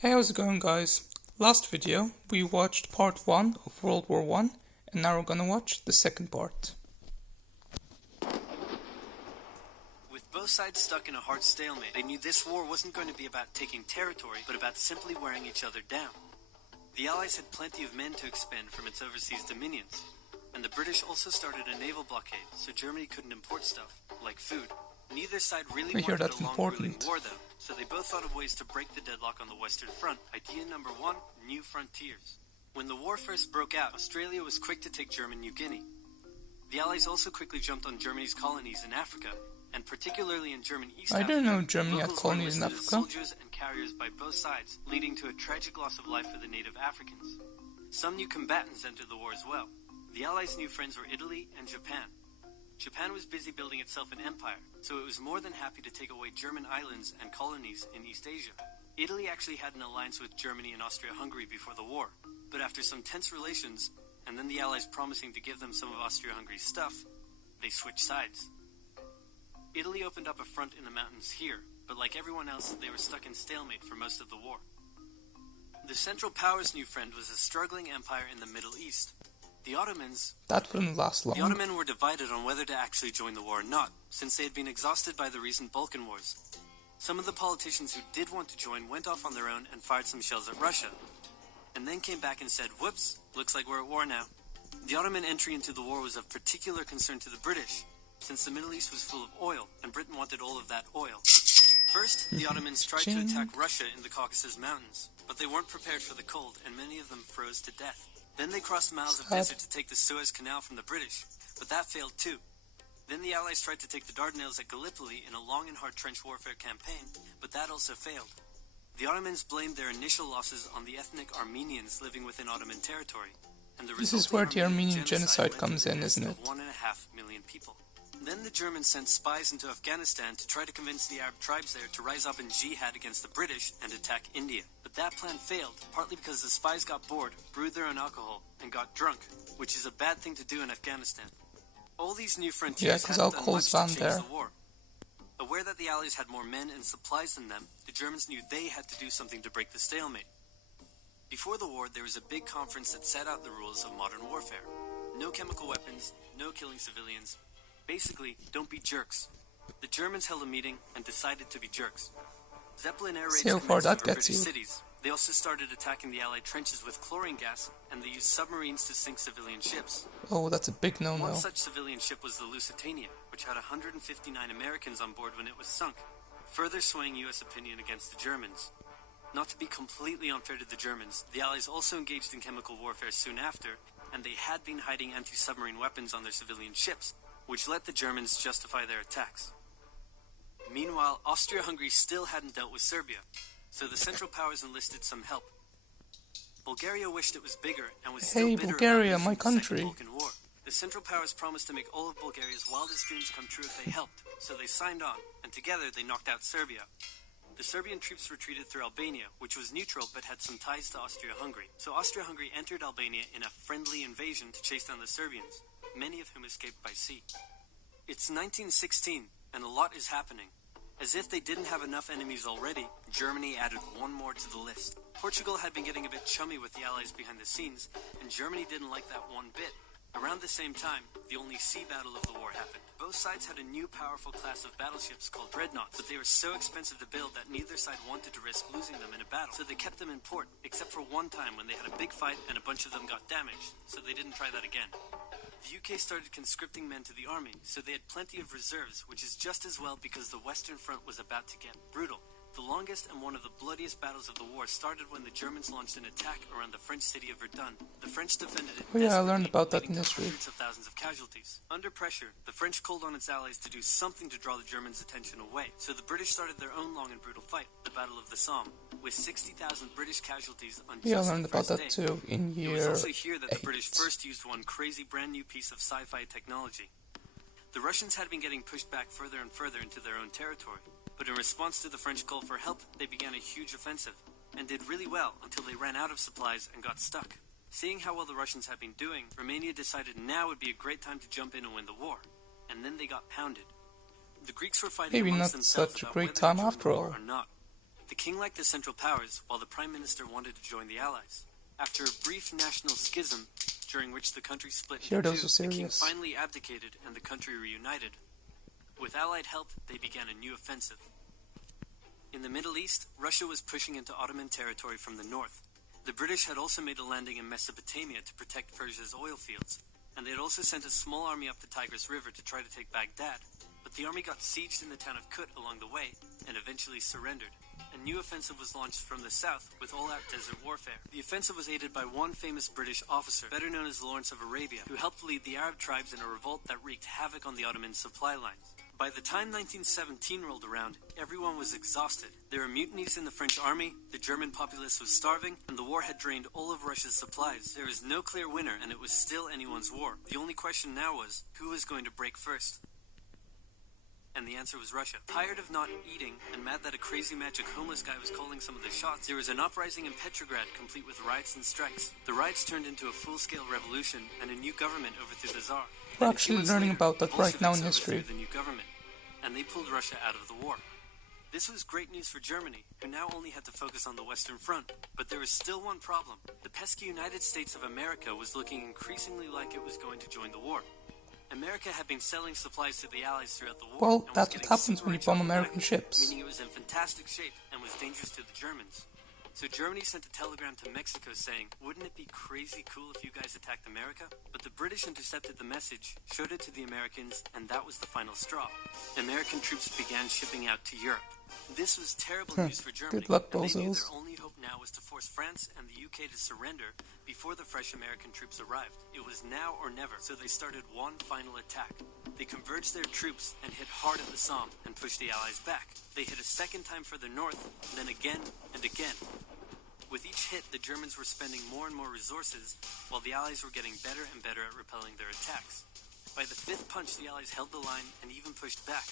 Hey, how's it going, guys? Last video we watched part 1 of World War 1 and now we're gonna watch the second part. With both sides stuck in a hard stalemate, they knew this war wasn't going to be about taking territory, but about simply wearing each other down. The Allies had plenty of men to expend from its overseas dominions, and the British also started a naval blockade, so Germany couldn't import stuff, like food. Neither side really wanted a long grueling war though, so they both thought of ways to break the deadlock on the Western Front. Idea number 1, new frontiers. When the war first broke out, Australia was quick to take German New Guinea. The Allies also quickly jumped on Germany's colonies in Africa, and particularly in German East Africa. I didn't know Germany had colonies in Africa. Soldiers and carriers by both sides, leading to a tragic loss of life for the native Africans. Some new combatants entered the war as well. The Allies' new friends were Italy and Japan. Japan was busy building itself an empire, so it was more than happy to take away German islands and colonies in East Asia. Italy actually had an alliance with Germany and Austria-Hungary before the war, but after some tense relations, and then the Allies promising to give them some of Austria-Hungary's stuff, they switched sides. Italy opened up a front in the mountains here, but like everyone else, they were stuck in stalemate for most of the war. The Central Powers' new friend was a struggling empire in the Middle East. The Ottomans... That wouldn't last long. The Ottomen were divided on whether to actually join the war or not, since they had been exhausted by the recent Balkan Wars. Some of the politicians who did want to join went off on their own and fired some shells at Russia, and then came back and said, whoops, looks like we're at war now. The Ottoman entry into the war was of particular concern to the British, since the Middle East was full of oil, and Britain wanted all of that oil. First, the Ottomans tried to attack Russia in the Caucasus Mountains, but they weren't prepared for the cold, and many of them froze to death. Then they crossed miles of desert to take the Suez Canal from the British, but that failed too. Then the Allies tried to take the Dardanelles at Gallipoli in a long and hard trench warfare campaign, but that also failed. The Ottomans blamed their initial losses on the ethnic Armenians living within Ottoman territory, and the This is where the Armenian genocide comes in, isn't it? 1.5 million people. Then the Germans sent spies into Afghanistan to try to convince the Arab tribes there to rise up in jihad against the British and attack India. But that plan failed, partly because the spies got bored, brewed their own alcohol, and got drunk, which is a bad thing to do in Afghanistan. All these new frontiers hadn't done much to change the war. Aware that the Allies had more men and supplies than them, the Germans knew they had to do something to break the stalemate. Before the war, there was a big conference that set out the rules of modern warfare. No chemical weapons, no killing civilians. Basically, don't be jerks. The Germans held a meeting and decided to be jerks. Zeppelin air raids commenced over British cities. They also started attacking the Allied trenches with chlorine gas, and they used submarines to sink civilian ships. Oh, that's a big no-no. One such civilian ship was the Lusitania, which had 159 Americans on board when it was sunk, further swaying US opinion against the Germans. Not to be completely unfair to the Germans, the Allies also engaged in chemical warfare soon after, and they had been hiding anti-submarine weapons on their civilian ships, which let the Germans justify their attacks. Meanwhile, Austria-Hungary still hadn't dealt with Serbia, so the Central Powers enlisted some help. Bulgaria wished it was bigger and was still bitter Bulgaria, about my the Second country. Balkan War. The Central Powers promised to make all of Bulgaria's wildest dreams come true if they helped, so they signed on, and together they knocked out Serbia. The Serbian troops retreated through Albania, which was neutral but had some ties to Austria-Hungary. So Austria-Hungary entered Albania in a friendly invasion to chase down the Serbians, many of whom escaped by sea. It's 1916, and a lot is happening. As if they didn't have enough enemies already, Germany added one more to the list. Portugal had been getting a bit chummy with the Allies behind the scenes, and Germany didn't like that one bit. Around the same time, the only sea battle of the war happened. Both sides had a new powerful class of battleships called dreadnoughts, but they were so expensive to build that neither side wanted to risk losing them in a battle, so they kept them in port, except for one time when they had a big fight and a bunch of them got damaged, so they didn't try that again. The UK started conscripting men to the army, so they had plenty of reserves, which is just as well because the Western Front was about to get brutal. The longest and one of the bloodiest battles of the war started when the Germans launched an attack around the French city of Verdun. The French defended it. Oh yeah, I learned about that in history. Hundreds of thousands of casualties. Under pressure, the French called on its allies to do something to draw the Germans' attention away. So the British started their own long and brutal fight, the Battle of the Somme, with 60,000 British casualties on just the first day. Yeah, I learned about that too in year 8. It was also here that the British first used one crazy brand new piece of sci-fi technology. The Russians had been getting pushed back further and further into their own territory. But in response to the French call for help, they began a huge offensive, and did really well until they ran out of supplies and got stuck. Seeing how well the Russians had been doing, Romania decided now would be a great time to jump in and win the war. And then they got pounded. The Greeks were fighting amongst themselves about whether to join the war or not. The king liked the Central Powers, while the Prime Minister wanted to join the Allies. After a brief national schism, during which the country split into two, the king finally abdicated and the country reunited. With Allied help, they began a new offensive. In the Middle East, Russia was pushing into Ottoman territory from the north. The British had also made a landing in Mesopotamia to protect Persia's oil fields, and they had also sent a small army up the Tigris River to try to take Baghdad. But the army got sieged in the town of Kut along the way, and eventually surrendered. A new offensive was launched from the south with all-out desert warfare. The offensive was aided by one famous British officer, better known as Lawrence of Arabia, who helped lead the Arab tribes in a revolt that wreaked havoc on the Ottoman supply lines. By the time 1917 rolled around, everyone was exhausted. There were mutinies in the French army, the German populace was starving, and the war had drained all of Russia's supplies. There was no clear winner, and it was still anyone's war. The only question now was, who was going to break first? And the answer was Russia. Tired of not eating and mad that a crazy magic homeless guy was calling some of the shots, there was an uprising in Petrograd complete with riots and strikes. The riots turned into a full-scale revolution and a new government overthrew the Tsar. We're actually learning about that right now in history. The new government, and they pulled Russia out of the war. This was great news for Germany, who now only had to focus on the Western Front. But there was still one problem. The pesky United States of America was looking increasingly like it was going to join the war. America had been selling supplies to the Allies throughout the war. Well, that's what happens when you bomb American ships. Meaning it was in fantastic shape and was dangerous to the Germans. So Germany sent a telegram to Mexico saying, wouldn't it be crazy cool if you guys attacked America? But the British intercepted the message, showed it to the Americans, and that was the final straw. American troops began shipping out to Europe. This was terrible news for Germany. Good luck, and they knew bozos. their only hope now was to force France and the UK to surrender before the fresh American troops arrived. It was now or never, so they started one final attack. They converged their troops and hit hard at the Somme and pushed the Allies back. They hit a second time further north, then again and again. With each hit, the Germans were spending more and more resources, while the Allies were getting better and better at repelling their attacks. By the fifth punch, the Allies held the line and even pushed back.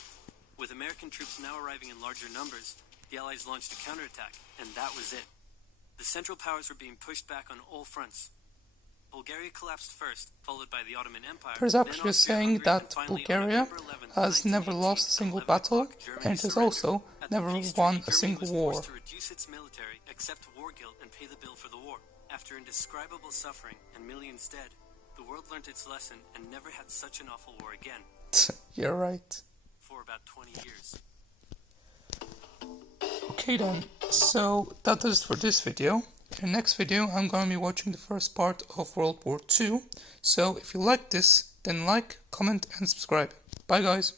With American troops now arriving in larger numbers, the Allies launched a counterattack, and that was it. The Central Powers were being pushed back on all fronts. Bulgaria collapsed first, followed by the Ottoman Empire. There's actually a saying that Bulgaria has never lost a single battle, and it has also never won a single war. To reduce its military, accept war guilt, and pay the bill for the war. After indescribable suffering and millions dead, the world learnt its lesson and never had such an awful war again. You're right. For about 20 years. Okay then, so that is for this video. In the next video I'm going to be watching the first part of World War II. So if you like this, then like, comment and subscribe. Bye guys.